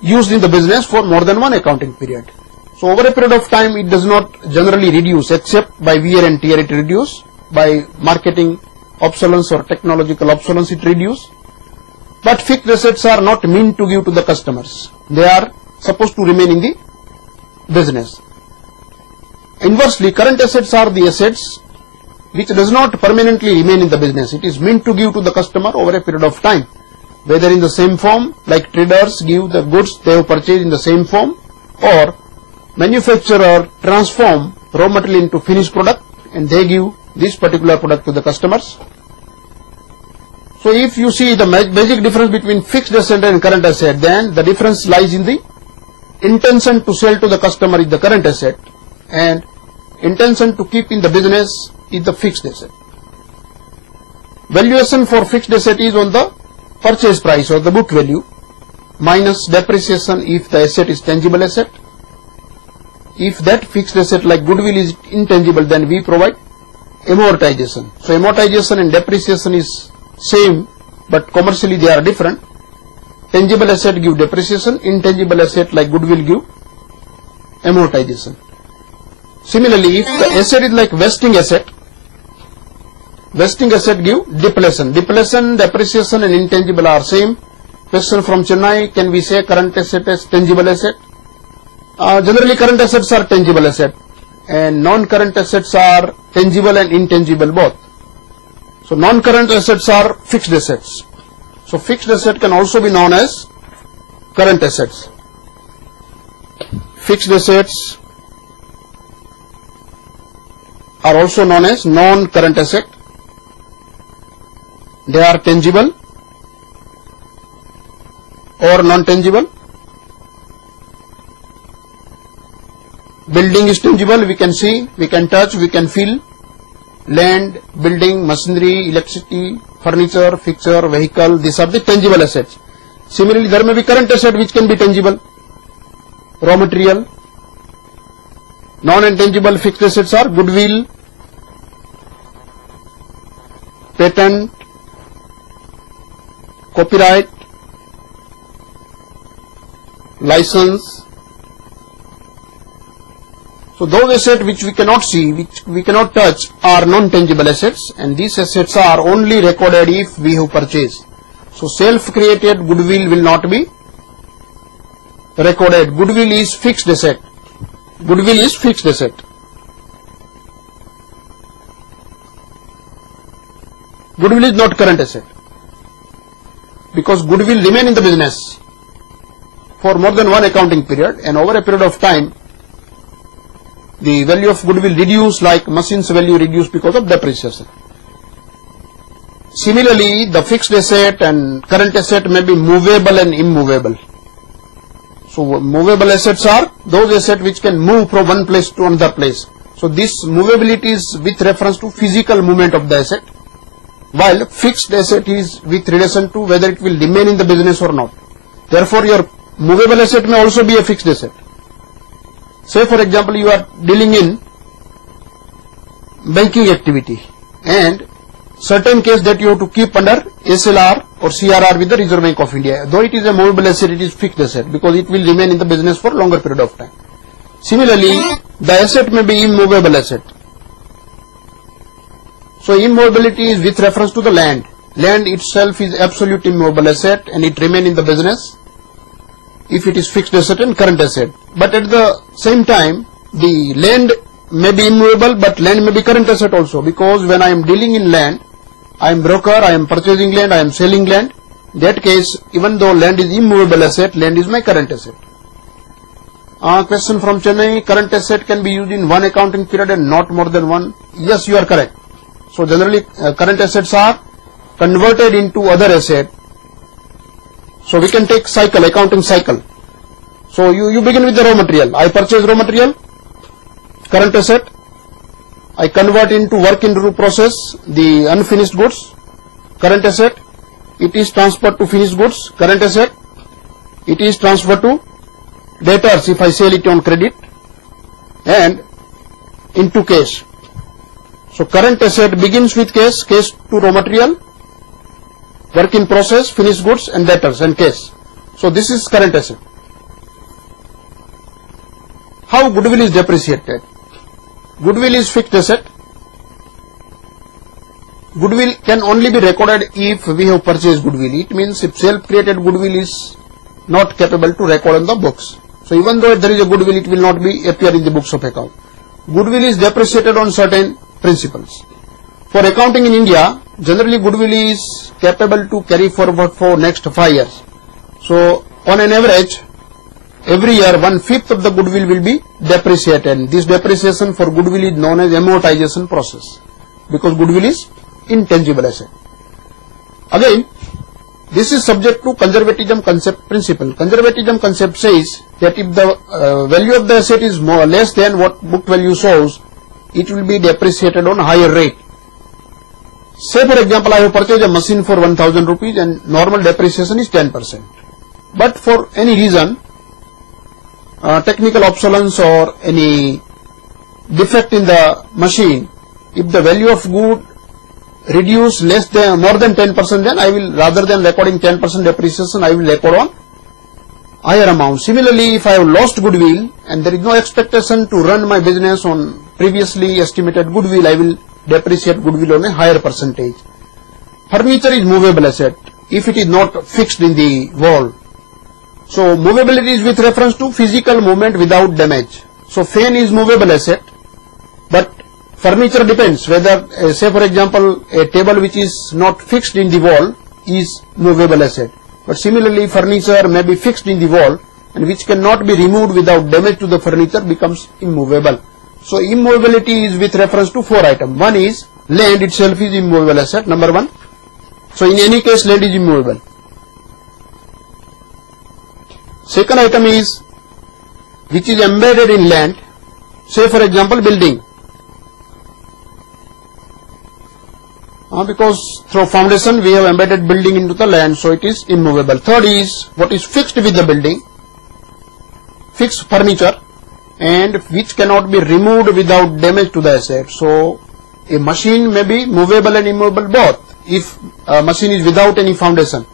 used in the business for more than one accounting period. So over a period of time it does not generally reduce, except by wear and tear it reduces, by marketing obsolescence or technological obsolescence it reduces. But fixed assets are not meant to give to the customers. They are supposed to remain in the business. Inversely, current assets are the assets which does not permanently remain in the business. It is meant to give to the customer over a period of time, whether in the same form, like traders give the goods they have purchased in the same form, or manufacturer transform raw material into finished product and they give this particular product to the customers. So if you see the basic difference between fixed asset and current asset, then the difference lies in the intention to sell to the customer is the current asset, and intention to keep in the business is the fixed asset. Valuation for fixed asset is on the purchase price or the book value minus depreciation if the asset is tangible asset. If that fixed asset like goodwill is intangible, then we provide amortization. So amortization and depreciation is same, but commercially they are different. Tangible asset give depreciation, intangible asset like goodwill give amortization. Similarly, if the asset is like vesting asset give depletion. Depletion, depreciation and intangible are same. Question from Chennai, can we say current asset as tangible asset? Generally current assets are tangible asset and non-current assets are tangible and intangible both. So non-current assets are fixed assets. So fixed asset can also be known as current assets. Fixed assets are also known as non-current asset. They are tangible or non-tangible. Building is tangible, we can see, we can touch, we can feel. Land, building, machinery, electricity, furniture, fixture, vehicle, these are the tangible assets. Similarly, there may be current asset which can be tangible. Raw material. Non-intangible fixed assets are goodwill, patent, copyright, license. So those assets which we cannot see, which we cannot touch, are non-tangible assets, and these assets are only recorded if we have purchased. So self-created goodwill will not be recorded. Goodwill is fixed asset. Goodwill is fixed asset. Goodwill is not current asset, because goodwill remain in the business for more than one accounting period, and over a period of time the value of goodwill reduce, like machine's value reduce because of depreciation. Similarly, the fixed asset and current asset may be movable and immovable. So movable assets are those assets which can move from one place to another place. So this movability is with reference to physical movement of the asset, while fixed asset is with relation to whether it will remain in the business or not. Therefore, your movable asset may also be a fixed asset. Say for example, you are dealing in banking activity and certain case that you have to keep under SLR or CRR with the Reserve Bank of India. Though it is a movable asset, it is fixed asset because it will remain in the business for longer period of time. Similarly, the asset may be immovable asset. So immovability is with reference to the land. Land itself is absolute immovable asset and it remain in the business if it is fixed asset and current asset. But at the same time, the land may be immovable, but land may be current asset also, because when I am dealing in land, I am broker, I am purchasing land, I am selling land. In that case, even though land is immovable asset, land is my current asset. Question from Chennai, current asset can be used in one accounting period and not more than one. Yes, you are correct. So generally current assets are converted into other asset. So we can take cycle, accounting cycle. So you begin with the raw material. I purchase raw material, current asset. I convert into work in process the unfinished goods, current asset. It is transferred to finished goods, current asset. It is transferred to debtors if I sell it on credit, and into cash. So current asset begins with cash to raw material, work in process, finished goods and debtors and cash. So this is current asset. how goodwill is depreciated? Goodwill is fixed asset. Goodwill can only be recorded if we have purchased goodwill. It means if self-created goodwill is not capable to record on the books. So even though there is a goodwill, it will not be appear in the books of account. Goodwill is depreciated on certain principles. For accounting in India, generally goodwill is capable to carry forward for next 5 years. So on an average, every year 1/5 of the goodwill will be depreciated. This depreciation for goodwill is known as amortization process, because goodwill is intangible asset. Again, this is subject to conservatism concept principle. Conservatism concept says that if the value of the asset is less than what book value shows, it will be depreciated on a higher rate. Say for example, I have purchased a machine for 1000 rupees and normal depreciation is 10%. But for any reason, technical obsolescence or any defect in the machine, if the value of good reduce more than 10%, then I will, rather than recording 10% depreciation, I will record on higher amount. Similarly, if I have lost goodwill and there is no expectation to run my business on previously estimated goodwill, I will depreciate goodwill on a higher percentage. Furniture is movable asset if it is not fixed in the wall. So movability is with reference to physical movement without damage. So fan is movable asset, but furniture depends whether, say for example, a table which is not fixed in the wall is movable asset. But similarly, furniture may be fixed in the wall and which cannot be removed without damage to the furniture becomes immovable. So immovability is with reference to 4 items. One is land itself is immovable asset, number 1. So in any case, land is immovable. Second item is which is embedded in land, say for example building, because through foundation we have embedded building into the land, so it is immovable. Third is what is fixed with the building, fixed furniture, and which cannot be removed without damage to the asset. So a machine may be movable and immovable both if a machine is without any foundation.